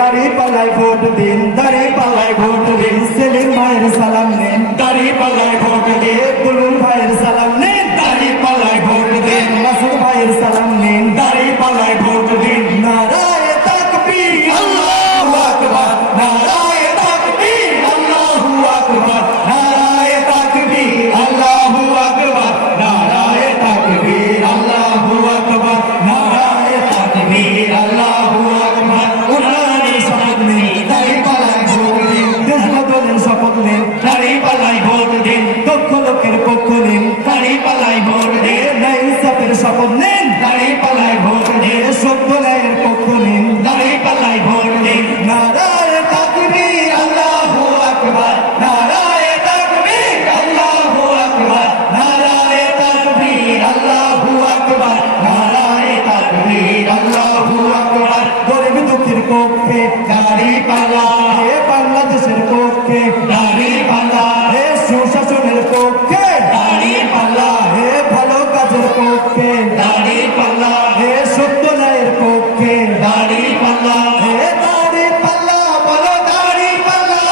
দাড়ি পাল্লায় ভোট দিন, দাড়ি পাল্লায় ভোট দিন, সেলিম ভাইয়ের সালাম নিন, দাড়ি পাল্লায় ভোট দিন, বুলুল ভাইয়ের সালাম নিন, দাড়ি পাল্লায় ভোট দিন, মাসুদ ভাইয়ের সালাম নিন, দাড়ি পাল্লায় ভোট দিন। নারায়ে তাকবীর, আল্লাহু আকবার, নারায়ে তাকবীর, আল্লাহু আকবার, নারায়ে তাকবীর, আল্লাহু আকবার, নারায়ে তাকবীর, আল্লাহু আকবার, নারায়ে তাকবীর, আল্লাহু আকবার। উন্নয়নের শপথ নিন, দাড়ি পাল্লায় ভোট দিন, দেশ বদলের শপথ নিন, দাড়ি পাল্লায় ভোট দিন, দক্ষ লোকের পক্ষ নিন, দাড়ি পাল্লায় ভোট দিন, ন্যায় ইনসাফের শপথ নিন, দাড়ি পাল্লায় ভোট দিন, সত্য ন্যায়ের পক্ষ নিন, দাড়ি পাল্লায় ভোট দিন। নারায়ে তাকবীর, আল্লাহু আকবার, নারায়ে তাকবীর, আল্লাহু আকবার, নারায়ে তাকবীর, আল্লাহু আকবার, নারায়ে তাকবীর, আল্লাহু আকবার। গরিব দুঃখীর পক্ষে দাড়ি পাল্লা, হে বাংলাদেশের পক্ষে দাড়ি পাল্লা, হে সুশাসনের পক্ষে দাড়ি পাল্লা, হে ভালো কাজের পক্ষে দাড়ি পাল্লা, হে সত্য ন্যায়ের পক্ষে দাড়ি পাল্লা, হে দাড়ি পাল্লা, বলো দাড়ি পাল্লা,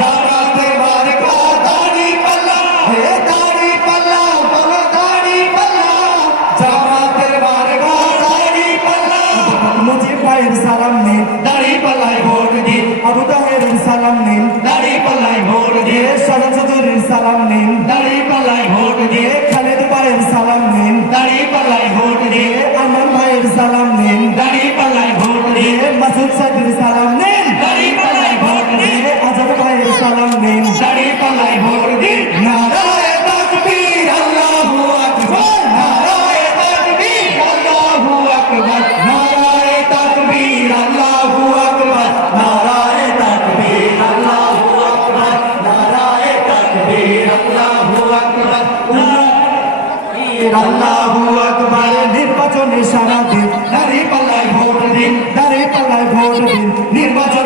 জামাতে মার্কা দাড়ি পাল্লা, হে দাড়ি পাল্লা, বলো দাড়ি পাল্লা, জামাতে মার্কা দাড়ি পাল্লা। মুজিব ভাইয়ের সালাম নিন, দাড়ি পাল্লায় ভোট দিন, আবু তাহেরের সালাম নিন, দাড়ি পাল্লায় ভোট দিন, সাদা চৌধুরীর সালাম নিন, দাড়ি পাল্লায় ভোট দিন, খালেদ ভাইয়ের সালাম নিন, দাড়ি পাল্লায় ভোট দিন, আমান ভাইয়ের সালাম নিন, দাড়ি পাল্লায় ভোট দিন, মাসুদ সাইদের সালাম নিন, দাড়ি পাল্লায় ভোট দিন, আজাদ ভাইয়ের সালাম নিন, দাড়ি পাল্লায় ভোট দিন। নারায়ে তাকবীর, আল্লাহু আকবার, নারায়ে তাকবীর, আল্লাহু আকবার, নারায়ে তাকবীর, আল্লাহু আকবার, নারায়ে তাকবীর, আল্লাহু আকবার, নারায়ে তাকবীর, আল্লাহু আকবার, আল্লাহু আকবার। নির্বাচনে সারা দিন দাড়ি পাল্লায় ভোট দিন, দাড়ি পাল্লায় ভোট দিন, নির্বাচন